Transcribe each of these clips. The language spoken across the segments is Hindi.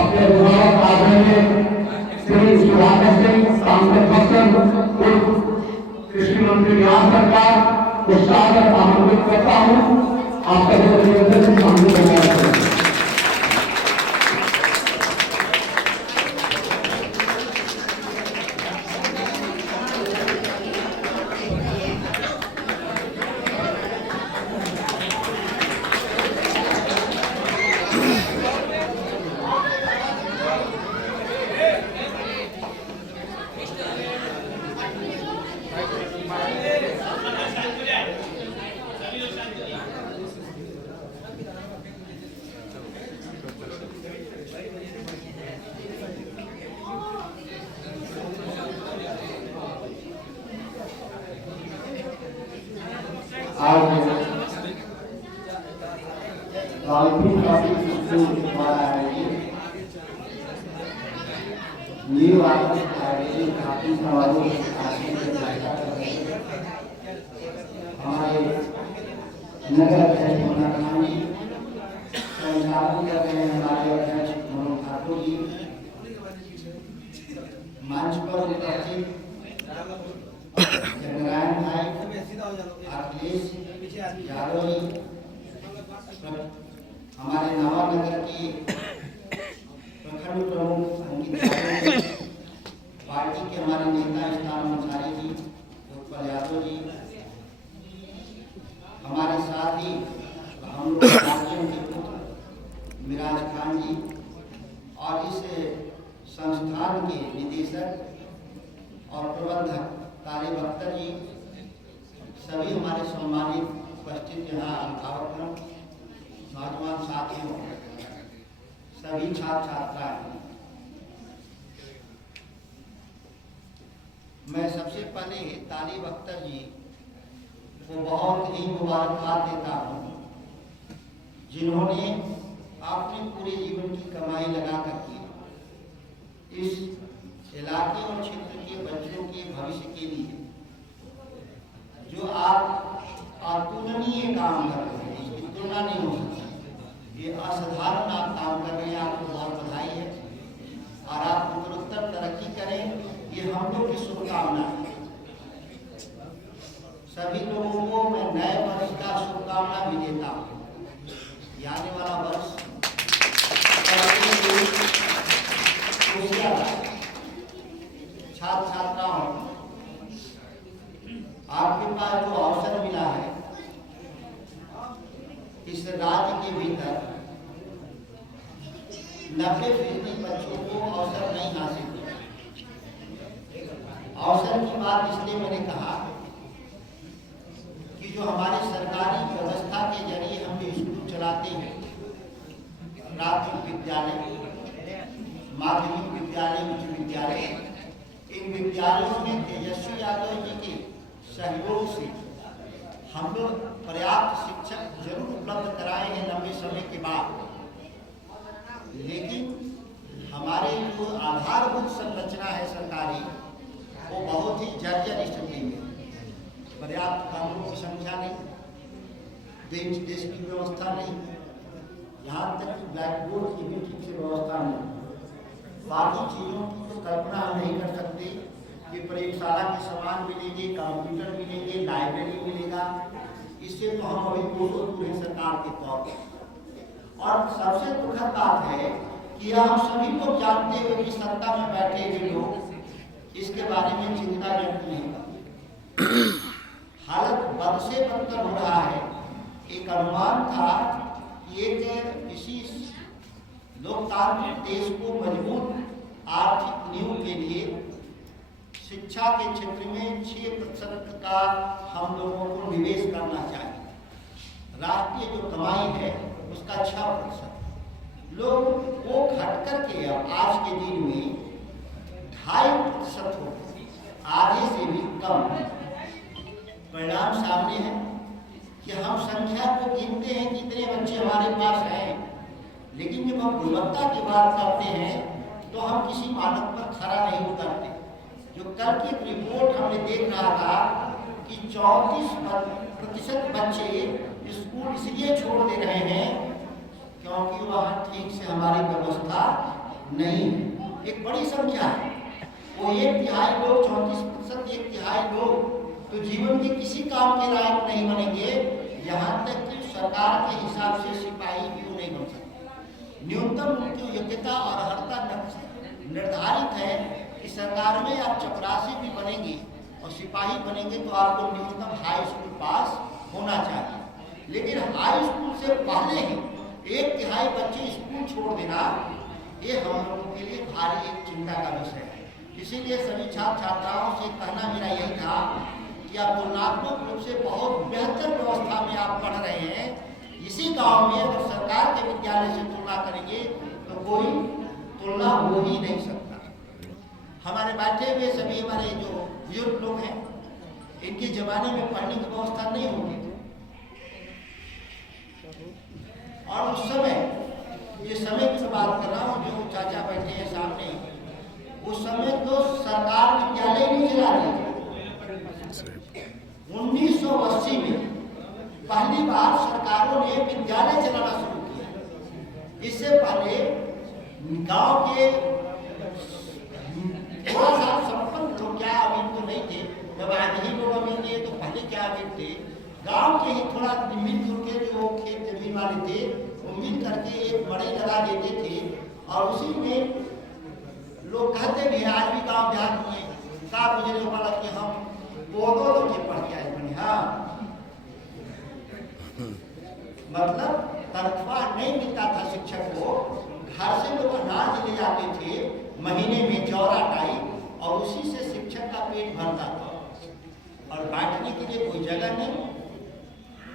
अपने अभिभावक आदरणीय श्री सुधाकर सिंह सांसद कृषि मंत्री बिहार सरकार को स्वागत आमंत्रित करता हूँ। आपका निवेदन से शामिल हो जाए। हमारे नगर अध्यक्ष संचालन कर रहे हैं हमारे अध्यक्ष मनोज ठाकुर जी, मंच पर उपस्थित नारायण भाई, अखिलेश यादव जी, हमारे नवानगर के प्रखंड प्रमुख पार्टी के हमारे नेता स्थान अंसारी जी, उत्पल यादव जी, हमारे साथ ही हम लोग के पुत्र मिराज खान जी और इस संस्थान के निदेशक और प्रबंधक तालिब अख्तर जी, सभी हमारे सम्मानित उपस्थित यहाँ अभिभावक, नौजवान साथियों, सभी छात्र छात्राएं, मैं सबसे पहले तालिब अख्तर जी को बहुत ही मुबारकबाद देता हूँ, जिन्होंने अपने पूरे जीवन की कमाई लगा करके इस इलाके और क्षेत्र के बच्चों के भविष्य के लिए जो आप अतुलनीय काम कर रहे हैं, इसकी तुलना नहीं हो सकती। ये असाधारण आप काम कर रहे हैं, आपको बहुत बधाई है और आप उत्तरोत्तर तरक्की करें, ये हम लोग की शुभकामना है। सभी लोगों को मैं नए वर्ष का शुभकामना भी देता हूँ। आने वाला वर्ष छात्र छात्राओं, आपके पास जो अवसर मिला है इस राज्य के भीतर 90% बच्चों को अवसर नहीं हासिल हुआ। अवसर की बात इसलिए मैंने कहा कि जो हमारे सरकारी व्यवस्था के जरिए हम जो स्कूल चलाते हैं, प्राथमिक विद्यालय, माध्यमिक विद्यालय, उच्च विद्यालय, इन विद्यालयों में तेजस्वी यादव जी के सहयोग से हम लोग पर्याप्त शिक्षक जरूर उपलब्ध कराए हैं लंबे समय के बाद, लेकिन हमारे जो आधारभूत संरचना है सरकारी, वो बहुत ही जर्जर स्थिति में, पर्याप्त कानूनों की संख्या नहीं, बेंच डेस्क की व्यवस्था नहीं, यहाँ तक कि ब्लैक बोर्ड की भी ठीक से व्यवस्था नहीं। बाकी चीज़ों की तो कल्पना हम नहीं कर सकते कि प्रयोगशाला के सामान मिलेंगे, कंप्यूटर मिलेंगे, लाइब्रेरी मिलेगा, इससे तो हम अभी दूर हैं सरकार के तौर पर। और सबसे दुखद बात है कि हम सभी लोग जानते हुए कि सत्ता में बैठे हुए लोग इसके बारे में चिंता व्यक्त नहीं करते। हालत बद से बदतर हो रहा है। एक अनुमान था कि एक किसी लोकतांत्रिक देश को मजबूत आर्थिक नींव के लिए शिक्षा के क्षेत्र में 6% का हम लोगों को निवेश करना चाहिए। राष्ट्रीय जो कमाई है उसका 6%। लोग वो घट करके अब आज के दिन में 2.5% हो गए, आधे से भी कम। परिणाम सामने है कि हम संख्या को गिनते हैं कितने बच्चे हमारे पास हैं, लेकिन जब हम गुणवत्ता की बात करते हैं तो हम किसी मानक पर खरा नहीं उतरते। जो कल की एक रिपोर्ट हमने देख रहा था कि 34% बच्चे स्कूल इसलिए छोड़ दे रहे हैं क्योंकि वहाँ ठीक से हमारी व्यवस्था नहीं है। एक बड़ी संख्या है, वो 1/3 लोग, 34%, 1/3 लोग तो जीवन के किसी काम के लायक नहीं बनेंगे, यहाँ तक कि सरकार के हिसाब से सिपाही भी वो नहीं बन सकते। न्यूनतम उनकी योग्यता और अर्हता निर्धारित है कि सरकार में आप चपरासी भी बनेंगे और सिपाही बनेंगे तो आपको न्यूनतम हाई स्कूल पास होना चाहिए। लेकिन हाई स्कूल से पहले ही 1/3 बच्चे स्कूल छोड़ देना, ये हम लोगों के लिए भारी एक चिंता का विषय है। इसीलिए सभी छात्र छात्राओं से कहना मेरा यही था कि आप तुलनात्मक रूप से बहुत बेहतर व्यवस्था में आप पढ़ रहे हैं। इसी गांव में अगर सरकार के विद्यालय से तुलना करेंगे तो कोई तुलना हो ही नहीं सकता। हमारे बैठे हुए सभी हमारे जो बुजुर्ग लोग हैं, इनके जमाने में पढ़ने की व्यवस्था नहीं होती थी, और उस समय, ये समय की बात कर रहा हूँ, जो चाचा बैठे हैं सामने, उस समय तो सरकार विद्यालय नहीं चला रही थी। 1980 में पहली बार सरकारों ने विद्यालय चलाना शुरू किया। इससे पहले गांव के थोड़ा सा संपन्न लोग, क्या अमीर तो नहीं थे, जब आज ही लोग अमीर थे तो पहले क्या अमीर थे, गांव के ही थोड़ा मिलजुल के जो खेत जमीन वाले थे वो मिल करके एक मड़ई लगा देते थे, और उसी में लोग कहते भी आज भी गाँव देहात में का गुजरे वाला कि हम बोलो तो के पढ़ के आए बने। हाँ, मतलब तनख्वाह नहीं मिलता था शिक्षक को, घर से लोग अनाज ले जाते थे महीने में जौरा टाइम, और उसी से शिक्षक का पेट भरता था। और बैठने के लिए कोई जगह नहीं,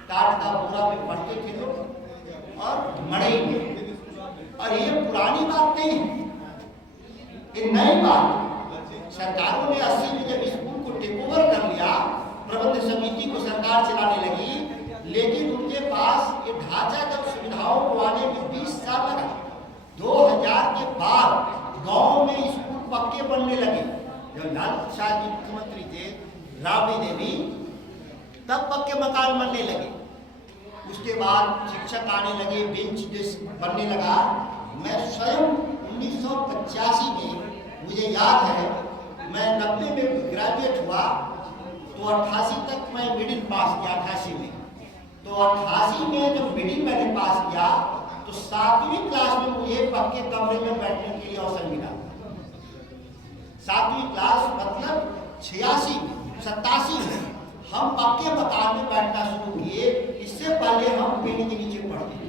टाट का बोरा में पढ़ते थे लोग और मड़ई में। और ये पुरानी बात नहीं है, ये नई बात। सरकारों ने 80 में जब स्कूल को टेक ओवर कर लिया, प्रबंध समिति को सरकार चलाने लगी, लेकिन उनके पास ये ढांचागत सुविधाओं को आने में 20 साल लगा। 2000 के बाद गांव में स्कूल पक्के बनने लगे। जब लालू प्रसाद जी मुख्यमंत्री थे, राबड़ी देवी, तब पक्के मकान बनने लगे। उसके बाद शिक्षक आने लगे, बेंच डेस्क बनने लगा। मैं स्वयं 1985 में, मुझे याद है, मैं 90 में ग्रेजुएट हुआ तो 88 तक मैं मिडिल पास किया। 88 में तो 88 में जब मिडिल मैंने पास किया तो 7वीं क्लास में मुझे पक्के कमरे में बैठने के लिए अवसर मिला। 7वीं क्लास मतलब 86 में, 87 में हम पक्के मकान में बैठना शुरू किए। इससे पहले हम पेड़ के नीचे पढ़ते थे।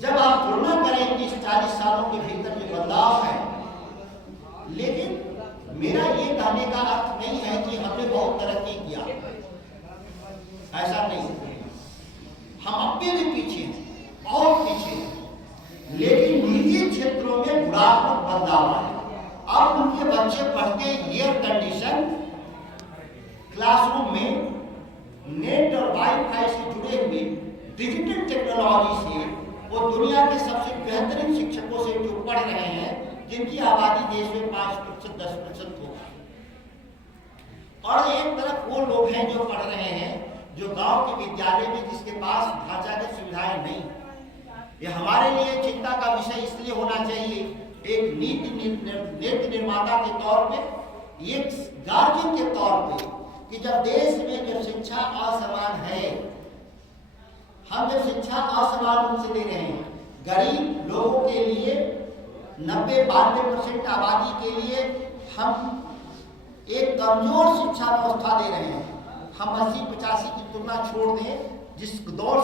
जब आप तुलना करें 30-40 सालों के भीतर ये बदलाव है, लेकिन मेरा ये कहने का अर्थ नहीं है कि हमने बहुत तरक्की किया, ऐसा नहीं। हम अब भी पीछे हैं, बहुत पीछे हैं, लेकिन निजी क्षेत्रों में गुणात्मक बदलाव है। अब उनके बच्चे पढ़ते एयर कंडीशन क्लासरूम में, नेट और वाईफाई से जुड़े हुए डिजिटल टेक्नोलॉजी से वो दुनिया के सबसे बेहतरीन शिक्षकों से जो पढ़ रहे हैं, जिनकी आबादी देश में 5%, 10% होगा। और एक तरफ वो लोग हैं जो पढ़ रहे हैं जो गांव के विद्यालय में, जिसके पास ढांचागत सुविधाएं नहीं। ये हमारे लिए चिंता का विषय इसलिए होना चाहिए, एक नीति निर्माता के तौर पे, एक गार्जियन के तौर पे, कि जब देश में जब शिक्षा असमान है, हम जब शिक्षा असमान रूप से दे रहे हैं, गरीब लोगों के लिए 90-92% आबादी के लिए हम एक कमजोर शिक्षा व्यवस्था दे रहे हैं। हम 80-85 की तुलना छोड़ दें, जिस दौर